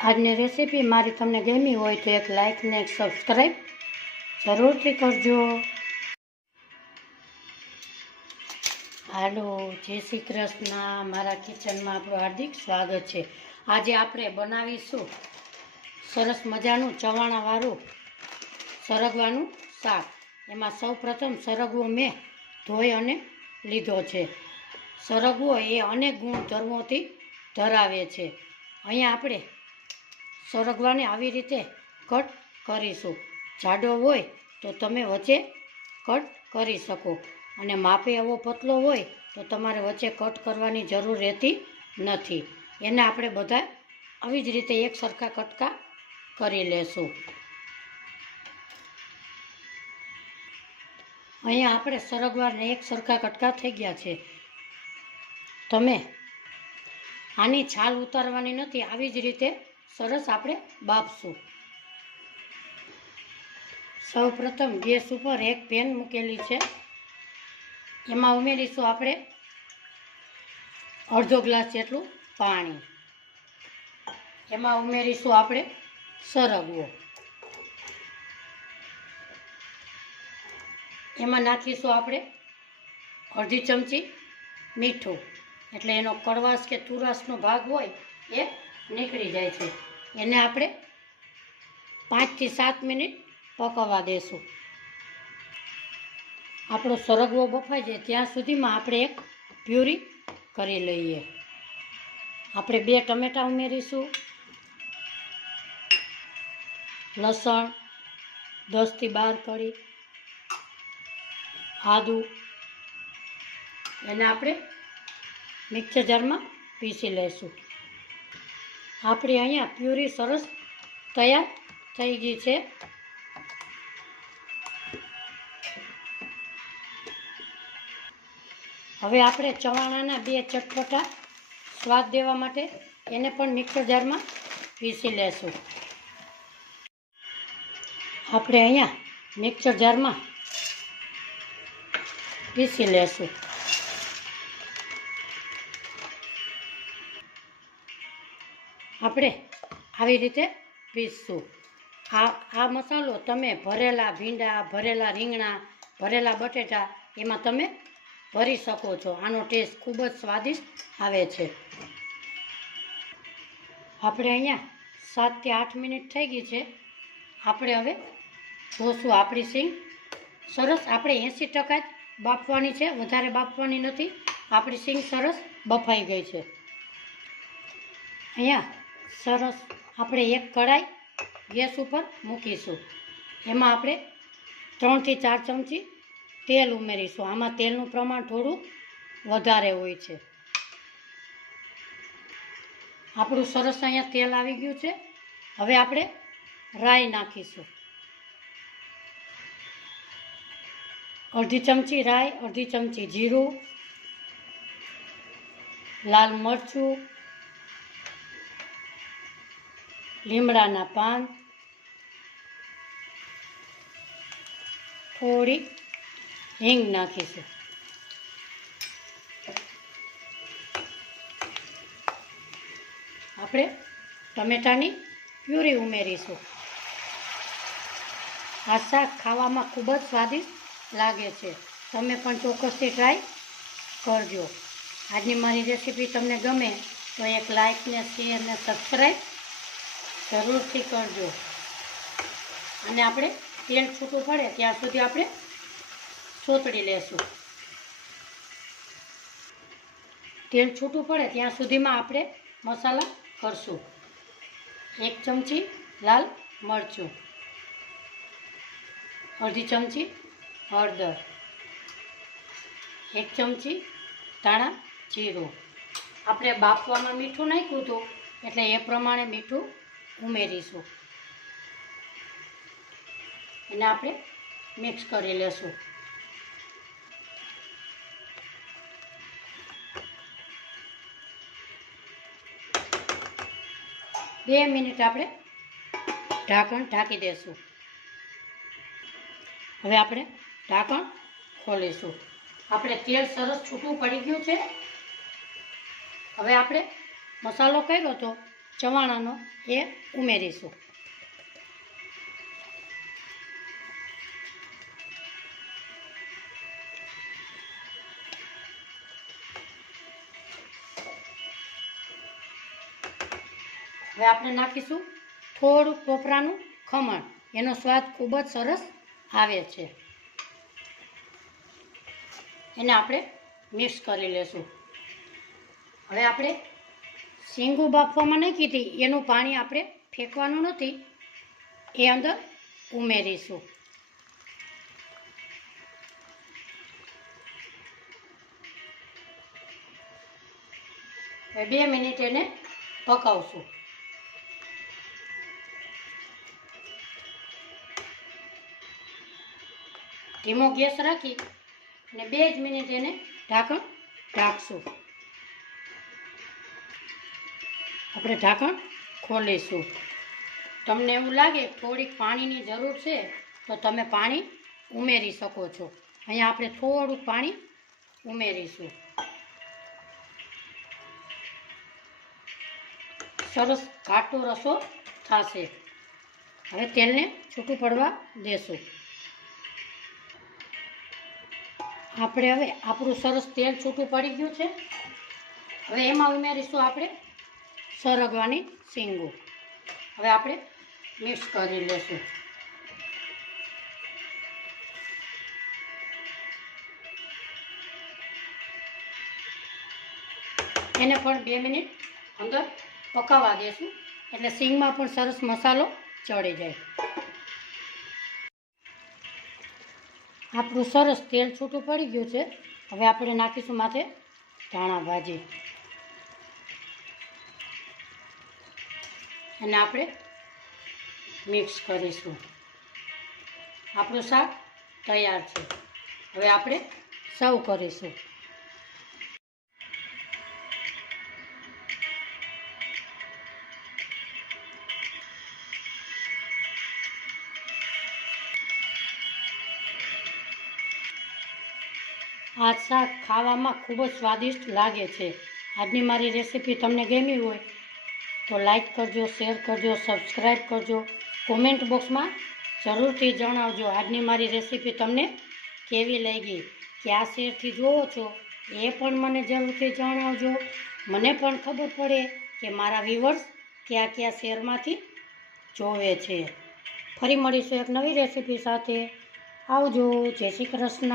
આજની રેસીપી મારી તમને ગમી હોય તો એક લાઇક ને એક સબસ્ક્રાઈબ જરૂરથી કરજો. હાલો, જય શ્રી કૃષ્ણ. મારા કિચનમાં આપણું હાર્દિક સ્વાગત છે. આજે આપણે બનાવીશું સરસ મજાનું ચવાણાવાળું સરગવાનું શાક. એમાં સૌ પ્રથમ સરગવો મેં ધોઈ અને લીધો છે. સરગવો એ અનેક ગુણધર્મોથી ધરાવે છે. અહીંયા આપણે સરગવાને આવી રીતે કટ કરીશું. જાડો હોય તો તમે વચ્ચે કટ કરી શકો. અને માપે એવો પતલો હોય તો તમારે વચ્ચે કટ કરવાની જરૂર રહેતી નથી. એને આપણે બધા આવી જ રીતે એક સરખા કટકા કરી લેશું. અહીંયા આપણે સરગવાને એક સરખા કટકા થઈ ગયા છે. તમે આની છાલ ઉતારવાની નથી, આવી જ રીતે સરસ આપણે બાફશું. સૌ પ્રથમ ગેસ ઉપર એક પેન મૂકેલી છે. એમાં ઉમેરીશું આપણે અડધો ગ્લાસ જેટલું પાણી. એમાં ઉમેરીશું આપણે સરગવો. એમાં નાખીશું આપણે અડધી ચમચી મીઠું. એટલે એનો કડવાશ કે તુરાશનો ભાગ હોય એ નીકળી જાય છે. એને આપણે પાંચથી સાત મિનિટ પકવવા દેશું. આપણો સરગવો બફાઈ જાય ત્યાં સુધીમાં આપણે એક પ્યુરી કરી લઈએ. આપણે બે ટમેટાં ઉમેરીશું, લસણ દસથી બાર કળી, આદું, એને આપણે મિક્સર જારમાં પીસી લઈશું આપણી અહીંયા પ્યુરી સરસ તૈયાર થઈ ગઈ છે. હવે આપણે ચવાણાના બે ચટપટા સ્વાદ દેવા માટે એને પણ મિક્સર જારમાં પીસી લેશું. આપણે અહીંયા મિક્સર જારમાં પીસી લેશું. આપણે આવી રીતે પીસશું આ આ મસાલો તમે ભરેલા ભીંડા, ભરેલા રીંગણા, ભરેલા બટેટા એમાં તમે ભરી શકો છો. આનો ટેસ્ટ ખૂબ જ સ્વાદિષ્ટ આવે છે. આપણે અહીંયા સાતથી આઠ મિનિટ થઈ ગઈ છે. આપણે હવે જોશું આપણી સિંગ. સરસ, આપણે એંસી ટકા જ બાફવાની છે. વધારે બાફવાની નથી. આપણી સિંગ સરસ બફાઈ ગઈ છે. અહીંયા સરસ. આપણે એક કઢાઈ ગેસ ઉપર મૂકીશું. એમાં આપણે ત્રણથી ચાર ચમચી તેલ ઉમેરીશું. આમાં તેલનું પ્રમાણ થોડું વધારે હોય છે. આપણું સરસ અહીંયા તેલ આવી ગયું છે. હવે આપણે રાઈ નાખીશું. અડધી ચમચી રાઈ, અડધી ચમચી જીરું, લાલ મરચું લીમડાના પાન, થોડી હિંગ નાખીશું. આપણે ટમેટાની પ્યુરી ઉમેરીશું. આ શાક ખાવામાં ખૂબ જ સ્વાદિષ્ટ લાગે છે. તમે પણ ચોક્કસથી ટ્રાય કરજો. આજની મારી રેસીપી તમને ગમે તો એક લાઇક ને શેર ને સબસ્ક્રાઈબ જરૂરથી કરજો. અને આપણે તેલ છૂટું પડે ત્યાં સુધી આપણે સોતળી લેશું. તેલ છૂટું પડે ત્યાં સુધીમાં આપણે મસાલા કરશું. એક ચમચી લાલ મરચું, અડધી ચમચી હળદર, એક ચમચી ધાણા જીરું. આપણે બાફવામાં મીઠું નાખ્યું હતું, એટલે એ પ્રમાણે મીઠું ઉમેરીશું એને આપણે મિક્સ કરી લેશું. બે મિનિટ આપણે ઢાંકણ ઢાંકી દેશું. હવે આપણે ઢાંકણ ખોલીશું. આપણે તેલ સરસ છૂટું પડી ગયું છે. હવે આપણે મસાલો કર્યો હતો ચવાણાનો એ ઉમેરીશું. હવે આપણે નાખીશું થોડું કોપરાનું ખમણ. એનો સ્વાદ ખૂબ જ સરસ આવે છે. એને આપણે મિક્સ કરી લેશું. હવે આપણે શીંગુ બાફવામાં નાખી હતી એનું પાણી આપણે ફેંકવાનું નથી. એ અંદર ઉમેરીશું. બે મિનિટ એને પકાવશું. ધીમો ગેસ રાખી અને બે જ મિનિટ એને ઢાંકણ ઢાંકશું. આપણે ઢાંકણ ખોલીશું. તમને એવું લાગે થોડીક પાણીની જરૂર છે, તો તમે પાણી ઉમેરી શકો છો. અહીંયા આપણે થોડુંક પાણી ઉમેરીશું. સરસ ઘાટો રસો થશે. હવે તેલને છૂટું પડવા દેશું. આપણે હવે આપણું સરસ તેલ છૂટું પડી ગયું છે. હવે એમાં ઉમેરીશું આપણે સરગવાની શીંગો. હવે આપણે મિક્સ કરી લેશું. એને પણ બે મિનિટ અંદર પકાવવા દેશું. એટલે શીંગમાં પણ સરસ મસાલો ચડી જાય. આપણું સરસ તેલ છૂટું પડી ગયું છે. હવે આપણે નાખીશું માથે ધાણા ભાજી. અને આપણે મિક્સ કરીશું. આપણું શાક તૈયાર છે. હવે આપણે સર્વ કરીશું. આ શાક ખાવામાં ખૂબ જ સ્વાદિષ્ટ લાગે છે. આજની મારી રેસીપી તમને ગમી હોય તો લાઈક કરજો શેર કરજો સબસ્ક્રાઈબ કરજો. કોમેન્ટ બોક્સમાં જરૂરથી જણાવજો આજની મારી રેસીપી તમને કેવી લાગી, કયા શેરથી જોવો છો એ પણ મને જરૂરથી જણાવજો. મને પણ ખબર પડે કે મારા વ્યુઅર્સ કયા કયા શેરમાંથી જોવે છે. ફરી મળીશું એક નવી રેસીપી સાથે. આવજો, જય શ્રી કૃષ્ણ.